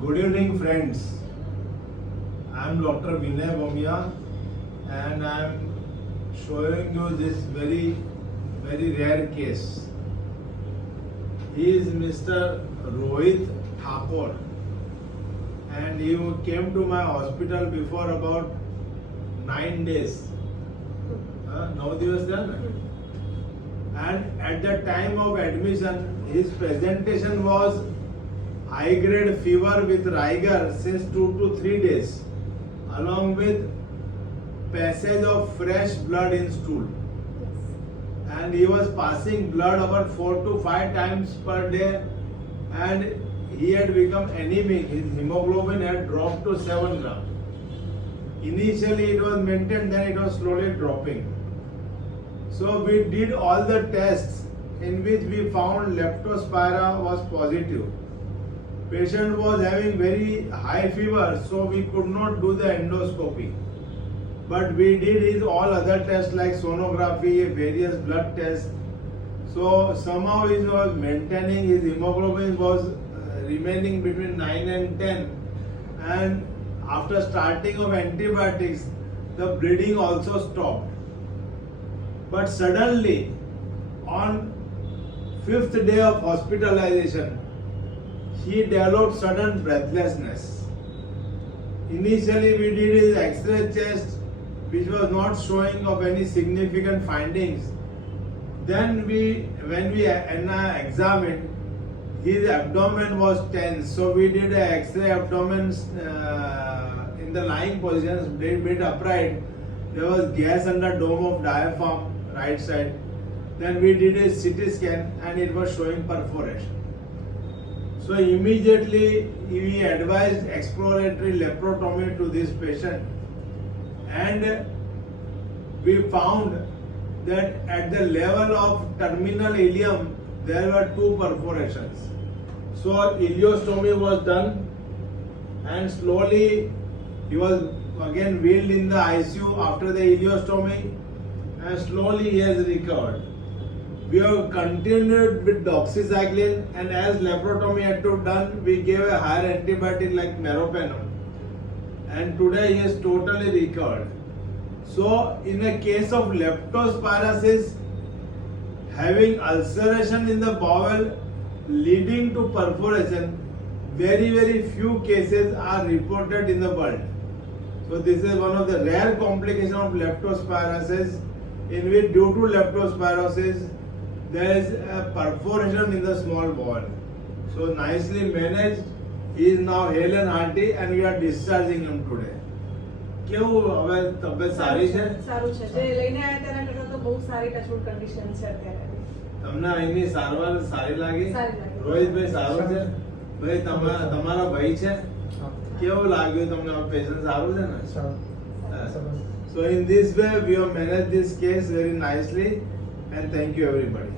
Good evening, friends. I am Dr. Vinay Bomia, and I am showing you this very rare case. He is Mr. Rohit Thakur, and he came to my hospital before about 9 days. 9 દિવસ થયા ને? And at the time of admission, his presentation was high grade fever with rigor since 2 to 3 days, along with passage of fresh blood in stool. And he was passing blood about 4 to 5 times per day, and he had become anemic. His hemoglobin had dropped to 7 grams. Initially it was maintained, then it was slowly dropping. So we did all the tests, in which we found leptospira was positive. Patient was having very high fever, so we could not do the endoscopy. But we did his all other tests like sonography, various blood tests. So somehow he was maintaining, his hemoglobin was remaining between 9 and 10. And after starting of antibiotics, the bleeding also stopped. But suddenly, on 5th day of hospitalization, he developed sudden breathlessness. Initially, we did his X-ray chest, which was not showing of any significant findings. Then when we examined, his abdomen was tense. So we did an X-ray abdomen in the lying position, bit upright. There was gas under dome of diaphragm, right side. Then we did a CT scan, and it was showing perforation. So immediately we advised exploratory laparotomy to this patient, and we found that at the level of terminal ileum there were 2 perforations. So ileostomy was done, and slowly he was again wheeled in the ICU after the ileostomy, and slowly he has recovered. We have continued with doxycycline, and as laparotomy had to done, we gave a higher antibiotic like meropenem, and today he is totally recovered. So in a case of leptospirosis, having ulceration in the bowel leading to perforation, very few cases are reported in the world. So this is one of the rare complications of leptospirosis, in which due to leptospirosis there is a perforation in the small bowel. So nicely managed. He is now hale and hearty, and we are discharging him today. કેવું હવે તબિયત સારી છે? સારું છે. જે લઈને આયા તેના કરતા તો બહુ સારી ટચવુડ કન્ડિશન છે અત્યારે. તમને અહીંની સારવાર સારી લાગી? સારી લાગી. રોહિતભાઈ સારું છે? ભાઈ તમારા ભાઈ છે? કેવું લાગ્યું તમને? પેશન્ટ સારું છે ને? So in this way we have managed this case very nicely, and thank you everybody.